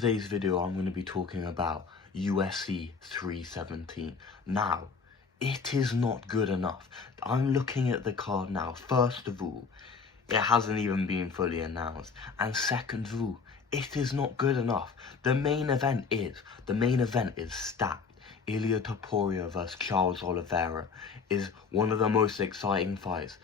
Today's video I'm going to be talking about UFC 317. Now, it is not good enough. I'm looking at the card now. First of all, it hasn't even been fully announced. And second of all, it is not good enough. The main event is stacked. Ilia Topuria vs Charles Oliveira is one of the most exciting fights,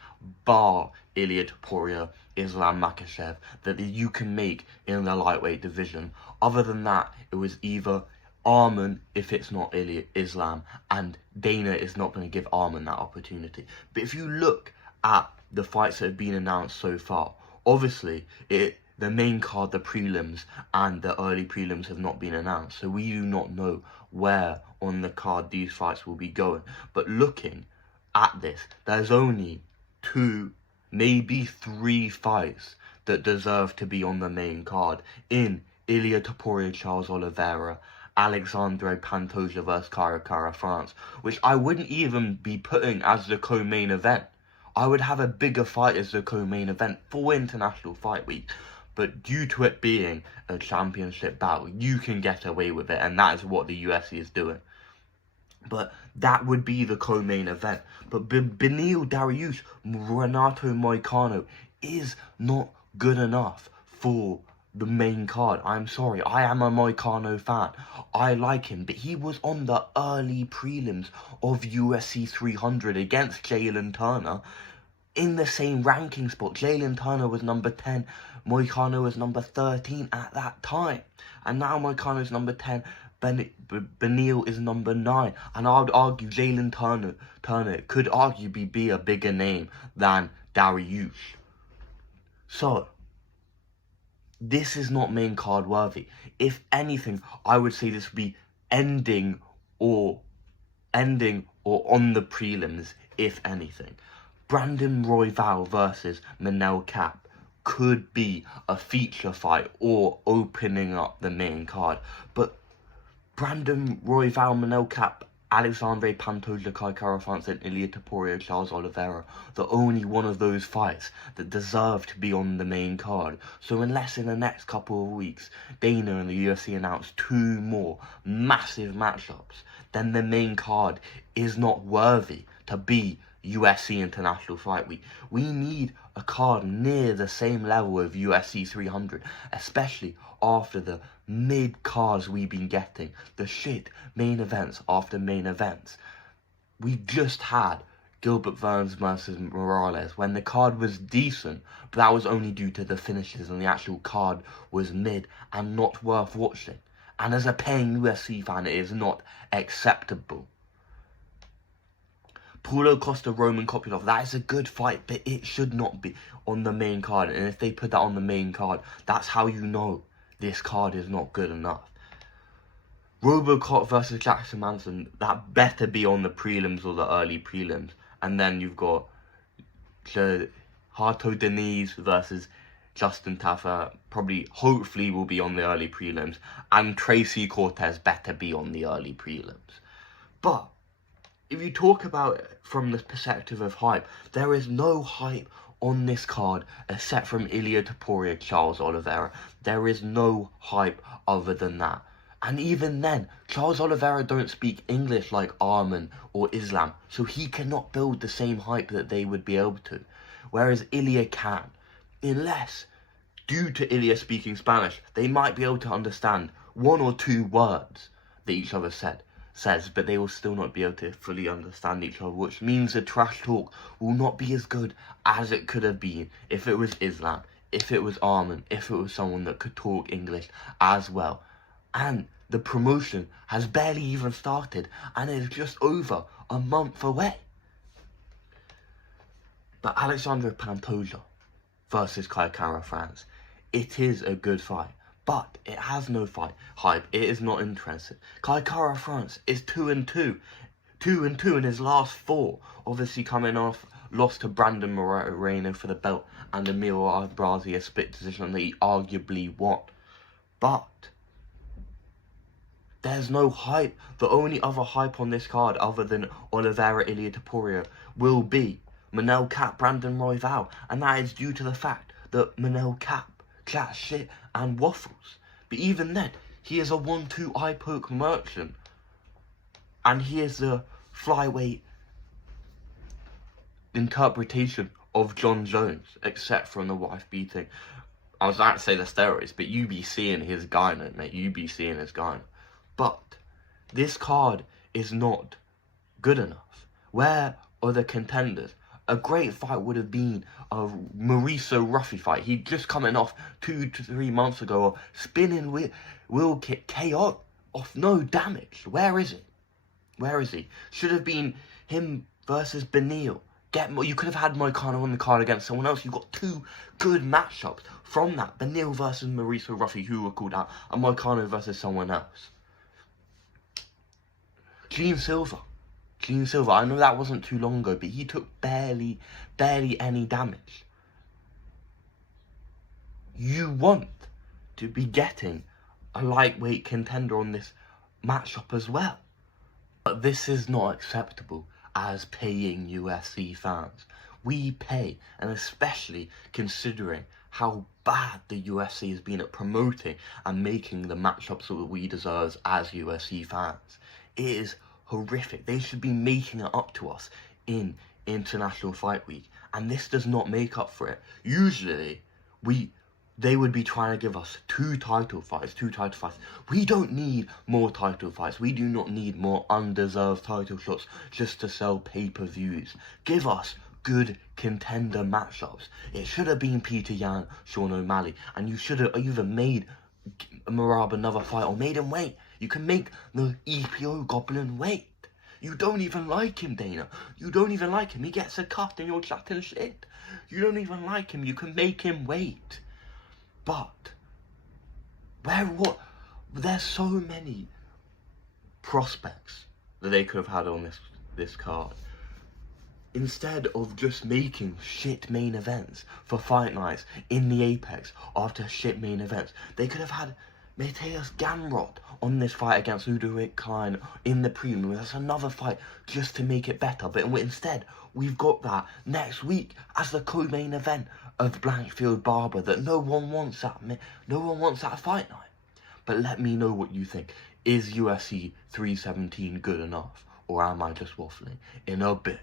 bar Ilia Topuria, Islam Makhachev, that you can make in the lightweight division. Other than that, it was either Arman if it's not Islam, and Dana is not going to give Arman that opportunity. But if you look at the fights that have been announced so far, obviously the main card, the prelims, and the early prelims have not been announced, so we do not know where on the card these fights will be going. But looking at this, there's only 2, maybe 3 fights that deserve to be on the main card in Ilia Topuria, Charles Oliveira, Alexandre Pantoja vs Cara France, which I wouldn't even be putting as the co-main event. I would have a bigger fight as the co-main event for International Fight Week. But due to it being a championship battle, you can get away with it, and that is what the UFC is doing. But that would be the co-main event. But Beneil Dariush, Renato Moicano is not good enough for the main card. I'm sorry, I am a Moicano fan. I like him, but he was on the early prelims of UFC 300 against Jalen Turner in the same ranking spot. Jalen Turner was number 10, Moicano was number 13 at that time. And now Moicano is number 10, Beneil is number 9. And I would argue Jalen Turner could arguably be a bigger name than Dariush. So, this is not main card worthy. If anything, I would say this would be ending or on the prelims, if anything. Brandon Royval versus Manel Kape could be a feature fight or opening up the main card. But Brandon Royval, Manel Kape, Alexandre Pantoja, Cara France, and Ilia Topuria, Charles Oliveira, the only one of those fights that deserve to be on the main card. So unless in the next couple of weeks Dana and the UFC announce 2 more massive matchups, then the main card is not worthy to be UFC International Fight Week. We need a card near the same level of UFC 300, especially after the mid-cards we've been getting, the shit main events after main events. We just had Gilbert Burns versus Morales when the card was decent, but that was only due to the finishes, and the actual card was mid and not worth watching. And as a paying UFC fan, it is not acceptable. Paulo Costa, Roman Kopylov, that is a good fight, but it should not be on the main card. And if they put that on the main card, that's how you know this card is not good enough. Robocop versus Jackson Manson, that better be on the prelims or the early prelims. And then you've got Hato Deniz versus Justin Tafa, hopefully will be on the early prelims. And Tracy Cortez better be on the early prelims. But if you talk about it from the perspective of hype, there is no hype on this card except from Ilia Topuria, Charles Oliveira. There is no hype other than that. And even then, Charles Oliveira don't speak English like Arman or Islam, so he cannot build the same hype that they would be able to. Whereas Ilia can. Unless, due to Ilia speaking Spanish, they might be able to understand 1 or 2 words that each other says, but they will still not be able to fully understand each other, which means the trash talk will not be as good as it could have been if it was Islam, if it was Arman, if it was someone that could talk English as well. And the promotion has barely even started, and it is just over a month away. But Alexandre Pantoja versus Cara France, it is a good fight. But it has no hype. It is not interesting. Cara France is 2-2. 2-2 in his last 4. Obviously coming off lost to Brandon Moreno for the belt and Emil Arbrazi, a split decision that he arguably won. But there's no hype. The only other hype on this card other than Oliveira, Ilia Topuria will be Manel Kape, Brandon Royval. And that is due to the fact that Manel Kape chats shit and waffles. But even then, He is a 1-2 eye poke merchant. And he is the flyweight interpretation of John Jones, except from the wife beating. I was about to say the steroids, but you be seeing his gyno, mate. You be seeing his gyno. But this card is not good enough. Where are the contenders? A great fight would have been a Mauricio Ruffy fight. He'd just coming off 2 to 3 months ago of spinning wheel kick KO off no damage. Where is it? Where is he? Should have been him versus Beneil. You could have had Moicano on the card against someone else. You got 2 good matchups from that. Beneil versus Mauricio Ruffy, who were called out, and Moicano versus someone else. Gene Silva, I know that wasn't too long ago, but he took barely any damage. You want to be getting a lightweight contender on this matchup as well. But this is not acceptable as paying UFC fans. We pay, and especially considering how bad the UFC has been at promoting and making the matchups that we deserve as UFC fans. It is horrific. They should be making it up to us in International Fight Week, and this does not make up for it. Usually, they would be trying to give us 2 title fights. We don't need more title fights. We do not need more undeserved title shots just to sell pay-per-views. Give us good contender matchups. It should have been Peter Yan, Sean O'Malley, and you should have either made Merab another fight or made him wait. You can make the EPO Goblin wait. You don't even like him, Dana. You don't even like him. He gets a cut and you're chatting shit. You don't even like him. You can make him wait. But there's so many prospects that they could have had on this card. Instead of just making shit main events for fight nights in the Apex after shit main events, they could have had Matthias Gamrot on this fight against Ludwig Klein in the premium. That's another fight just to make it better. But instead, we've got that next week as the co-main event of Blanchfield Barber that no one wants that fight night. But let me know what you think. Is UFC 317 good enough? Or am I just waffling? In a bit.